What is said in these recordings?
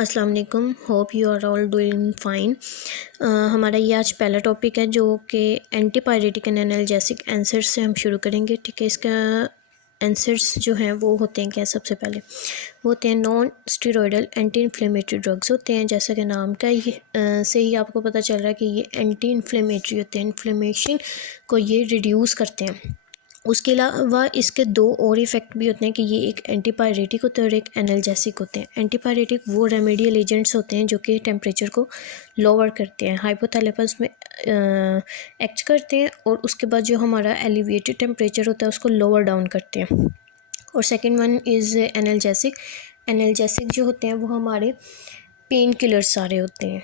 अस्सलाम वालेकुम, hope you are all doing fine. हमारा ये आज पहला टॉपिक है जो कि एंटीपायरेटिक एंड एनाल्जेसिक आंसर्स से हम शुरू करेंगे। ठीक है, इसका आंसर्स जो हैं वो होते हैं क्या, सबसे पहले वो होते हैं non steroidal anti inflammatory drugs होते हैं। जैसा कि नाम का से ही आपको पता चल रहा है कि ये एंटी इन्फ्लेमेटरी होते हैं, इन्फ्लेमेशन को ये रिड्यूस करते हैं। उसके अलावा इसके दो और इफ़ेक्ट भी होते हैं कि ये एक एंटीपायरेटिक होते हैं और एक एनाल्जेसिक होते हैं। एंटीपायरेटिक वो रेमेडियल एजेंट्स होते हैं जो कि टेम्परेचर को लोअर करते हैं, हाइपोथैलेमस में एक्ट करते हैं, और उसके बाद जो हमारा एलिवेटेड टेम्परेचर होता है उसको लोअर डाउन करते हैं। और second one is analgesic. Analgesic जो होते हैं वो हमारे पेन किलर्स सारे होते हैं।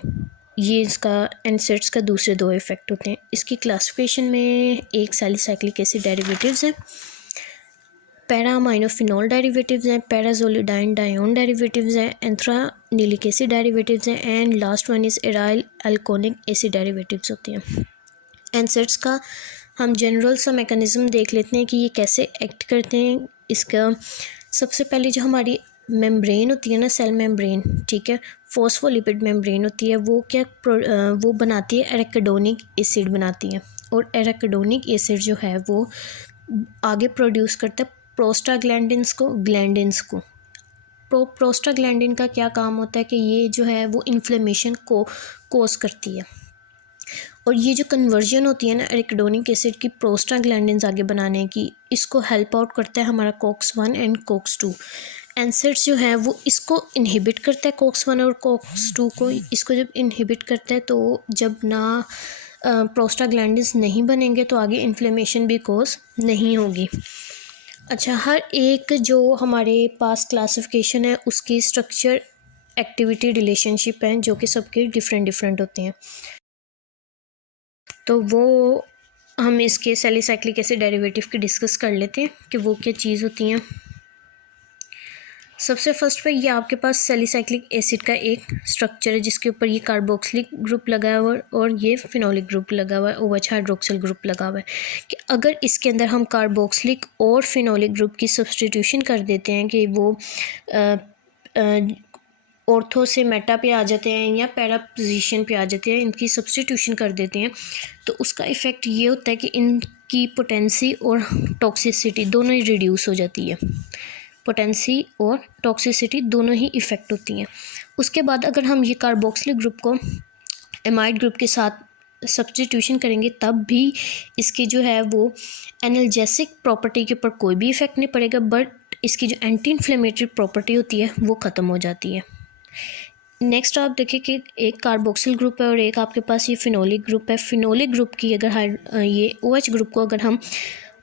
ये इसका एनसेट्स का दूसरे दो इफ़ेक्ट होते हैं। इसकी क्लासिफिकेशन में एक सैलिसाइक्लिक एसिड डेरिवेटिव्स हैं, पैरामाइनोफिनॉल डेरिवेटिव्स हैं, पैराजोलिडाइन डायोन डेरिवेटिव्स हैं, एंथ्रानिलिक एसिड डेरिवेटिव्स हैं, and last one is aryl alkanoic acid derivatives होती हैं। एनसेट्स का हम जनरल सा मैकेनिज़्म देख लेते हैं कि ये कैसे एक्ट करते हैं। इसका सबसे पहले जो हमारी मेम्ब्रेन होती है ना, सेल मेम्ब्रेन, ठीक है, फॉस्फोलिपिड मेम्ब्रेन होती है, वो क्या वो बनाती है एराकिडोनिक एसिड बनाती है, और एराकिडोनिक एसिड जो है वो आगे प्रोड्यूस करता है प्रोस्टाग्लैंडिन्स को। प्रोस्टाग्लैंडिन का क्या काम होता है कि ये जो है वो इन्फ्लेमेशन को कोज करती है, और ये जो कन्वर्जन होती है ना एराकिडोनिक एसिड की प्रोस्टाग्लैंडिन्स आगे बनाने की, इसको हेल्प आउट करता है हमारा COX-1 एंड COX-2। एनसेट्स जो है वो इसको इनहिबिट करता है, COX-1 और COX-2 को। इसको जब इनहिबिट करता है तो जब ना प्रोस्टाग्लैंडिन्स नहीं बनेंगे तो आगे इन्फ्लेमेशन भी कोज नहीं होगी। अच्छा, हर एक जो हमारे पास क्लासिफिकेशन है उसकी स्ट्रक्चर एक्टिविटी रिलेशनशिप है जो कि सबके डिफरेंट होते हैं। तो वो हम इसके सैलिसाइक्लिक एसिड डेरिवेटिव की डिस्कस कर लेते हैं कि वो क्या चीज़ होती हैं। सबसे फर्स्ट पे ये आपके पास सैलिसाइक्लिक एसिड का एक स्ट्रक्चर है जिसके ऊपर ये कार्बोक्सिलिक ग्रुप लगा हुआ है और ये फिनोलिक ग्रुप लगा हुआ है, OH हाइड्रोक्सिल ग्रुप लगा हुआ है। कि अगर इसके अंदर हम कार्बोक्सिलिक और फिनोलिक ग्रुप की सब्सटीट्यूशन कर देते हैं कि वो ऑर्थो से मेटा पे आ जाते हैं या पैरा पोजीशन पे आ जाते हैं, इनकी सब्सटीट्यूशन कर देते हैं, तो उसका इफ़ेक्ट ये होता है कि इनकी पोटेंसी और टॉक्सिसिटी दोनों ही रिड्यूस हो जाती है। पोटेंसी और टॉक्सिसिटी दोनों ही इफ़ेक्ट होती हैं। उसके बाद अगर हम ये कार्बोक्सिलिक ग्रुप को एमाइड ग्रुप के साथ सब्सटीट्यूशन करेंगे तब भी इसकी जो है वो एनाल्जेसिक प्रॉपर्टी के ऊपर कोई भी इफ़ेक्ट नहीं पड़ेगा, बट इसकी जो एंटी इन्फ्लेमेटरी प्रॉपर्टी होती है वो ख़त्म हो जाती है। नेक्स्ट आप देखिए कि एक कार्बोक्सिल ग्रुप है और एक आपके पास ये फिनोलिक ग्रुप है। फिनोलिक ग्रुप की अगर ये OH ग्रुप को अगर हम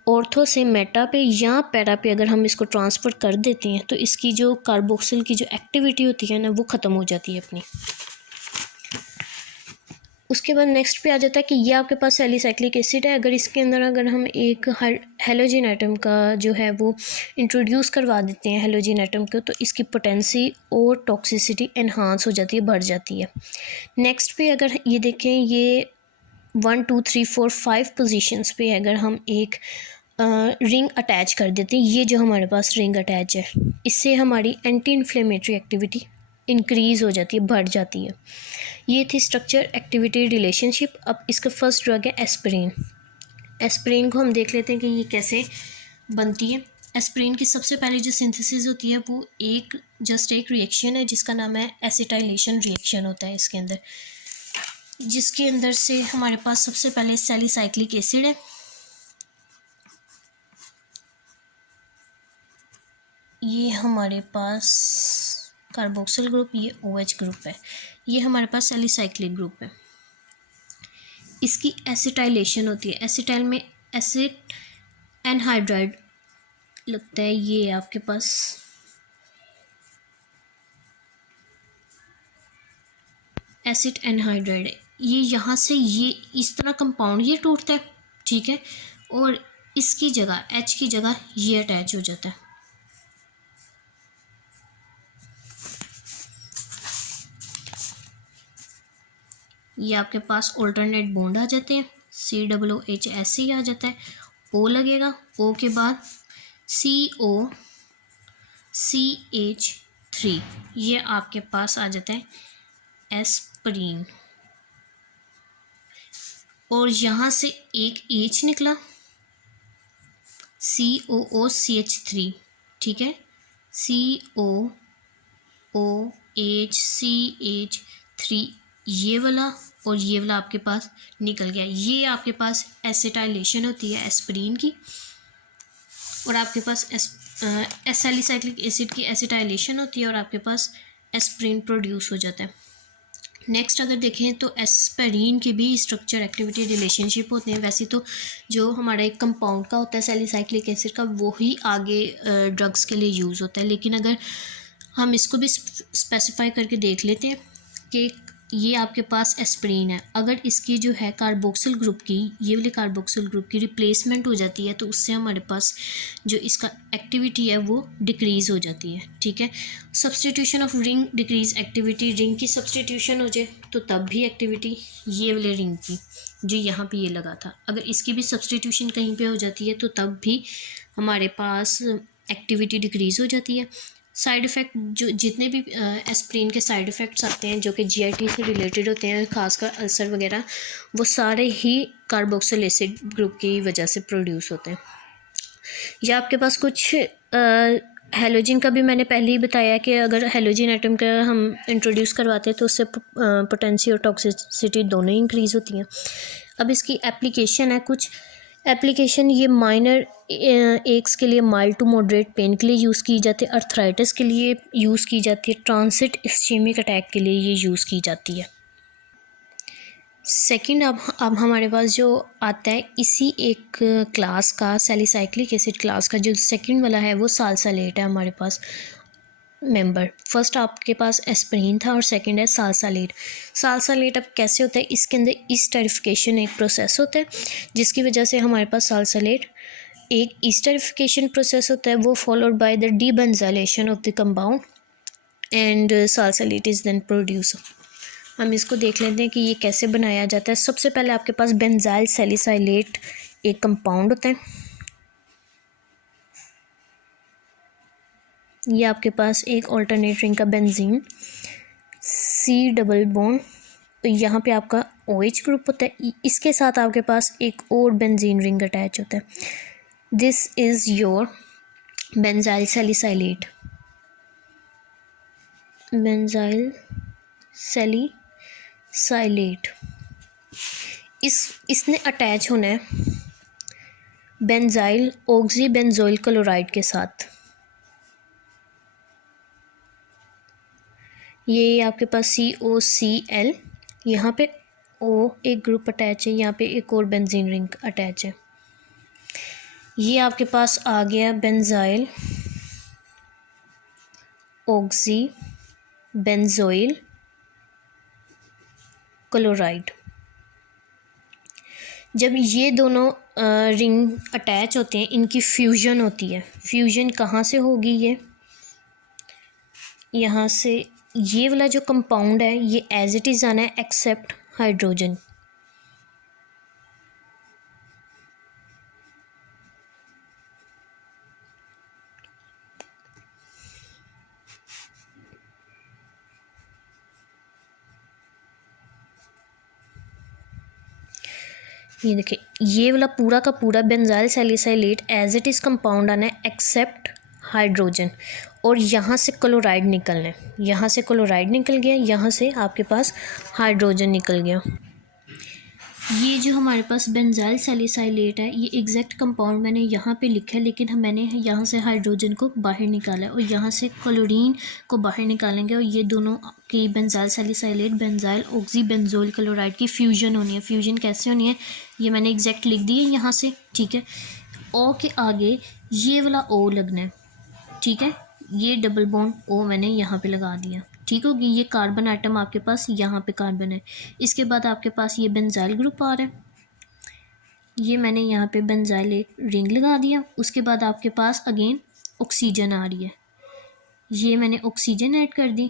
ऑर्थो से मेटा पे या पैरा पे अगर हम इसको ट्रांसफ़र कर देते हैं तो इसकी जो कार्बोक्सिल की जो एक्टिविटी होती है ना वो ख़त्म हो जाती है अपनी। उसके बाद नेक्स्ट पे आ जाता है कि ये आपके पास सैलिसाइक्लिक एसिड है। अगर इसके अंदर अगर हम एक हेलोजन एटम का जो है वो इंट्रोड्यूस करवा देते हैं हेलोजन एटम को, तो इसकी पोटेंसी और टॉक्सिसिटी एनहांस हो जाती है, बढ़ जाती है। नेक्स्ट पे अगर ये देखें, ये 1 2 3 4 5 पोजीशंस पे अगर हम एक रिंग अटैच कर देते हैं, ये जो हमारे पास रिंग अटैच है, इससे हमारी एंटी इन्फ्लेमेटरी एक्टिविटी इंक्रीज़ हो जाती है, बढ़ जाती है। ये थी स्ट्रक्चर एक्टिविटी रिलेशनशिप। अब इसका फर्स्ट ड्रग है एस्पिरिन। एस्पिरिन को हम देख लेते हैं कि ये कैसे बनती है। एस्पिरिन की सबसे पहले जो सिंथेसिस होती है वो एक रिएक्शन है जिसका नाम है एसिटाइलेशन रिएक्शन होता है इसके अंदर, जिसके अंदर से हमारे पास सबसे पहले सैलिसाइक्लिक एसिड है, ये हमारे पास कार्बोक्सिल ग्रुप, ये OH ग्रुप है, ये हमारे पास सैलिसाइक्लिक ग्रुप है। इसकी एसिटाइलेशन होती है, एसिटाइल में एसिड एनहाइड्राइड लगता है, ये आपके पास एसिड एनहाइड्राइड है। ये यहाँ से ये इस तरह कंपाउंड ये टूटता है, ठीक है, और इसकी जगह H की जगह ये अटैच हो जाता है। ये आपके पास ऑल्टरनेट बॉन्ड आ जाते हैं, COOH ऐसे ही आ जाता है, O लगेगा, O के बाद COCH3 3, ये आपके पास आ जाता है एस्प्रीन। और यहाँ से एक H निकला, COOCH3, ठीक है, COOHCH3, ये वाला और ये वाला आपके पास निकल गया। ये आपके पास एसिटाइलेशन होती है एस्प्रीन की, और आपके पास एसाइलिसाइक्लिक एसिड की एसिटाइलेशन होती है, और आपके पास एस्प्रीन प्रोड्यूस हो जाता है। नेक्स्ट अगर देखें तो एस्पिरिन की भी स्ट्रक्चर एक्टिविटी रिलेशनशिप होते हैं। वैसे तो जो हमारा एक कंपाउंड का होता है सैलिसाइक्लिक एसिड का, वो ही आगे ड्रग्स के लिए यूज़ होता है, लेकिन अगर हम इसको भी स्पेसिफाई करके देख लेते हैं कि ये आपके पास एस्पिरिन है, अगर इसकी जो है कार्बोक्सिल ग्रुप की, ये वाली कार्बोक्सिल ग्रुप की रिप्लेसमेंट हो जाती है तो उससे हमारे पास जो इसका एक्टिविटी है वो डिक्रीज़ हो जाती है, ठीक है। Substitution of ring decrease activity, ring की सब्सटीट्यूशन हो जाए तो तब भी एक्टिविटी, ये वाले रिंग की जो यहाँ पे ये लगा था, अगर इसकी भी सब्सटीट्यूशन कहीं पे हो जाती है तो तब भी हमारे पास एक्टिविटी डिक्रीज़ हो जाती है। साइड इफ़ेक्ट, जो जितने भी एस्प्रीन के साइड इफ़ेक्ट्स आते हैं जो कि GIT से रिलेटेड होते हैं, खासकर अल्सर वगैरह, वो सारे ही कार्बोक्सिल एसिड ग्रुप की वजह से प्रोड्यूस होते हैं। या आपके पास कुछ हेलोजिन का भी मैंने पहले ही बताया कि अगर हेलोजिन एटम का हम इंट्रोड्यूस करवाते हैं तो उससे पोटेंसी और टॉक्सिसिटी दोनों ही इंक्रीज़ होती हैं। अब इसकी एप्लीकेशन है, कुछ एप्लीकेशन ये माइनर एक्स के लिए, माइल्ड टू मॉडरेट पेन के लिए यूज़ की जाती है, अर्थराइटिस के लिए यूज़ की जाती है, ट्रांसिट इस्चेमिक अटैक के लिए ये यूज़ की जाती है। सेकंड, अब हमारे पास जो आता है इसी एक क्लास का, सैलिसाइक्लिक एसिड क्लास का जो सेकंड वाला है वो साल्सालेट है हमारे पास मेंबर। फर्स्ट आपके पास एस्पिरिन था और सेकंड है साल्सालेट। साल्सालेट अब कैसे होता है, इसके अंदर ईस्टरिफिकेशन एक प्रोसेस होता है जिसकी वजह से हमारे पास साल्सालेट, एक ईस्टरिफिकेशन प्रोसेस होता है, वो followed by the debenzylation of the compound and salsalate is then produce. हम इसको देख लेते हैं कि ये कैसे बनाया जाता है। सबसे पहले आपके पास बेंजाइल सैलिसाइलेट एक कंपाउंड होता है, ये आपके पास एक ऑल्टरनेट रिंग का बेंजीन, C डबल बॉन्ड, यहाँ पे आपका OH ग्रुप होता है, इसके साथ आपके पास एक और बेंजीन रिंग अटैच होता है। This is your benzyl salicylate, benzyl salicylate. इसने अटैच होना है बेंजाइल ऑक्सीबेंजोइल क्लोराइड के साथ। ये आपके पास COCl, यहाँ पे O एक ग्रुप अटैच है, यहाँ पे एक और बेंजीन रिंग अटैच है। ये आपके पास आ गया बेंजाइल ऑक्सीबेंजोइल क्लोराइड। जब ये दोनों रिंग अटैच होते हैं, इनकी फ्यूजन होती है। फ्यूजन कहाँ से होगी, ये यहाँ से, ये वाला जो कंपाउंड है ये एज इट इज़ आना है एक्सेप्ट हाइड्रोजन। ये देखिए, ये वाला पूरा का पूरा benzyl salicylate as it is compound आना है एक्सेप्ट हाइड्रोजन, और यहाँ से क्लोराइड निकलना है, यहाँ से क्लोराइड निकल गया, यहाँ से आपके पास हाइड्रोजन निकल गया। ये जो हमारे पास बेंजाइल सैलिसाइलेट है, ये एग्जैक्ट कंपाउंड मैंने यहाँ पे लिखा है, लेकिन मैंने यहाँ से हाइड्रोजन को बाहर निकाला है और यहाँ से क्लोरीन को बाहर निकालेंगे, और ये दोनों की बेंजाइल सैलिसाइलेट बेंजाइल ऑक्सीबेंजोइल क्लोराइड की फ्यूजन होनी है। फ्यूजन कैसे होनी है ये मैंने एग्जैक्ट लिख दी है यहाँ से, ठीक है। O के आगे ये वाला O लगना है, ठीक है, ये डबल बॉन्ड O मैंने यहाँ पे लगा दिया, ठीक होगी। ये कार्बन आइटम आपके पास यहाँ पे कार्बन है। इसके बाद आपके पास ये बेंजाइल ग्रुप आ रहा है, ये मैंने यहाँ पे बेंजाइल एक रिंग लगा दिया। उसके बाद आपके पास अगेन ऑक्सीजन आ रही है, ये मैंने ऑक्सीजन ऐड कर दी,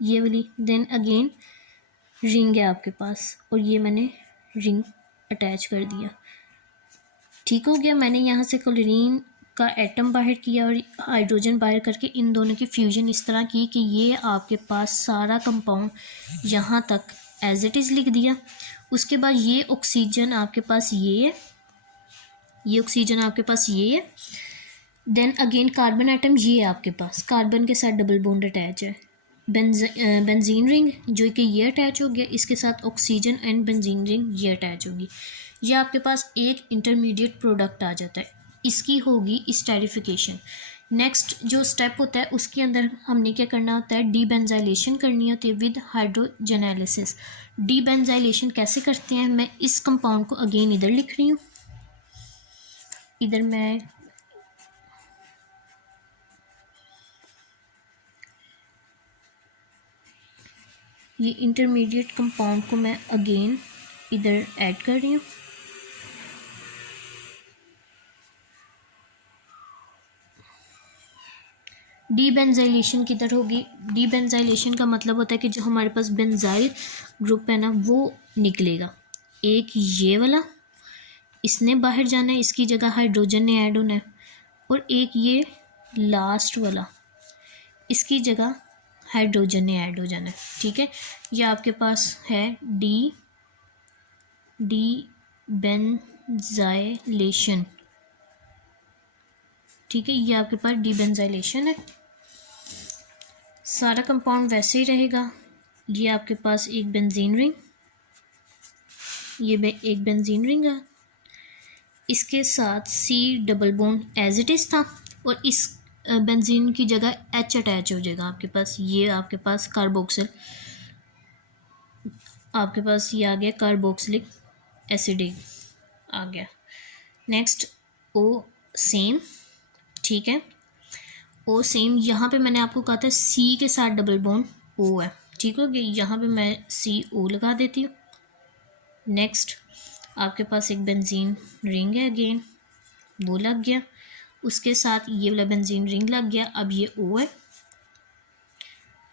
ये वाली, देन अगेन रिंग है आपके पास और ये मैंने रिंग अटैच कर दिया, ठीक हो गया। मैंने यहाँ से क्लोरीन का एटम बाहर किया और हाइड्रोजन बाहर करके इन दोनों की फ्यूजन इस तरह की कि ये आपके पास सारा कंपाउंड यहाँ तक एज इट इज़ लिख दिया। उसके बाद ये ऑक्सीजन आपके पास ये ऑक्सीजन आपके पास ये है। देन अगेन कार्बन एटम ये है आपके पास, कार्बन के साथ डबल बॉन्ड अटैच है। बेंजीन रिंग जो कि ये अटैच हो गया, इसके साथ ऑक्सीजन एंड बेंजीन रिंग ये अटैच होगी। ये आपके पास एक इंटरमीडिएट प्रोडक्ट आ जाता है, इसकी होगी स्टेरिफिकेशन। नेक्स्ट जो स्टेप होता है उसके अंदर हमने क्या करना होता है, डीबेंजाइलेशन करनी होती है विद हाइड्रोजेनेलिसिस। डीबेंजाइलेशन कैसे करते हैं, मैं इस कंपाउंड को अगेन इधर लिख रही हूँ। इधर मैं ये इंटरमीडिएट कंपाउंड को मैं अगेन इधर ऐड कर रही हूँ। डीबेंजाइलेशन किधर होगी, डीबेंजाइलेशन का मतलब होता है कि जो हमारे पास बेंजाइल ग्रुप है ना वो निकलेगा। एक ये वाला इसने बाहर जाना है, इसकी जगह हाइड्रोजन ने ऐड होना है, और एक ये लास्ट वाला इसकी जगह हाइड्रोजन ने ऐड हो जाना है। ठीक है, ये आपके पास है डीबेंजाइलेशन। ठीक है, ये आपके पास डीबेंजाइलेशन है। सारा कंपाउंड वैसे ही रहेगा। ये आपके पास एक बेंजीन रिंग, ये एक बेंजीन रिंग है, इसके साथ C double bond as it is था, और इस बेंजीन की जगह एच अटैच हो जाएगा आपके पास। ये आपके पास कार्बोक्सिल, आपके पास ये आ गया कार्बोक्सिलिक एसिड आ गया। नेक्स्ट ओ सेम। ठीक है, ओ सेम, यहाँ पे मैंने आपको कहा था सी के साथ डबल बॉन्ड ओ है। ठीक हो गया, यहाँ पे मैं सी ओ लगा देती हूँ। नेक्स्ट आपके पास एक बेंजीन रिंग है, अगेन वो लग गया, उसके साथ ये वाला बेंजीन रिंग लग गया। अब ये ओ है,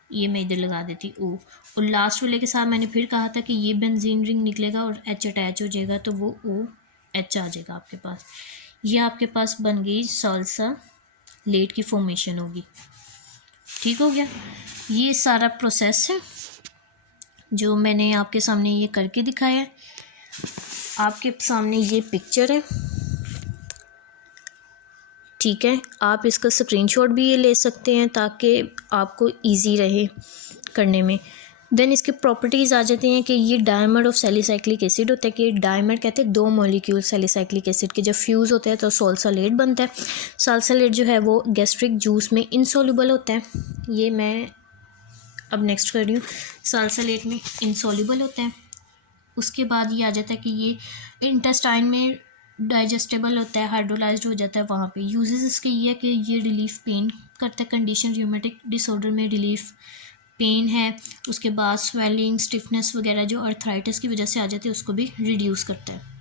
ये मैं इधर लगा देती ओ, और लास्ट वाले के साथ मैंने फिर कहा था कि ये बेंजीन रिंग निकलेगा और एच अटैच हो जाएगा, तो वो ओ एच आ जाएगा आपके पास। ये आपके पास बन गई साल्सा लेट की फॉर्मेशन होगी। ठीक हो गया, ये सारा प्रोसेस है जो मैंने आपके सामने ये करके दिखाया है। आपके सामने ये पिक्चर है। ठीक है, आप इसका स्क्रीनशॉट भी ये ले सकते हैं ताकि आपको इजी रहे करने में। देन इसके प्रॉपर्टीज़ आ जाते हैं कि ये डायमर ऑफ सैलिसाइक्लिक एसिड होता है, कि डायमर कहते हैं दो मॉलिक्यूल सैलिसाइक्लिक एसिड के जब फ्यूज़ होते हैं तो साल्सालेट बनता है। साल्सालेट जो है वो गैस्ट्रिक जूस में इनसॉल्युबल होता है। ये मैं अब नेक्स्ट कर रही हूँ, साल्सालेट में इनसॉल्युबल होता है। उसके बाद ये आ जाता है कि ये इंटेस्टाइन में डाइजेस्टेबल होता है, हाइड्रोलाइज्ड हो जाता है वहाँ पे। यूजेस इसके ये है कि ये रिलीफ पेन करता है, कंडीशन र्यूमेटिक डिसऑर्डर में रिलीफ पेन है। उसके बाद स्वेलिंग, स्टिफनेस वगैरह जो अर्थराइटिस की वजह से आ जाती है उसको भी रिड्यूस करता है।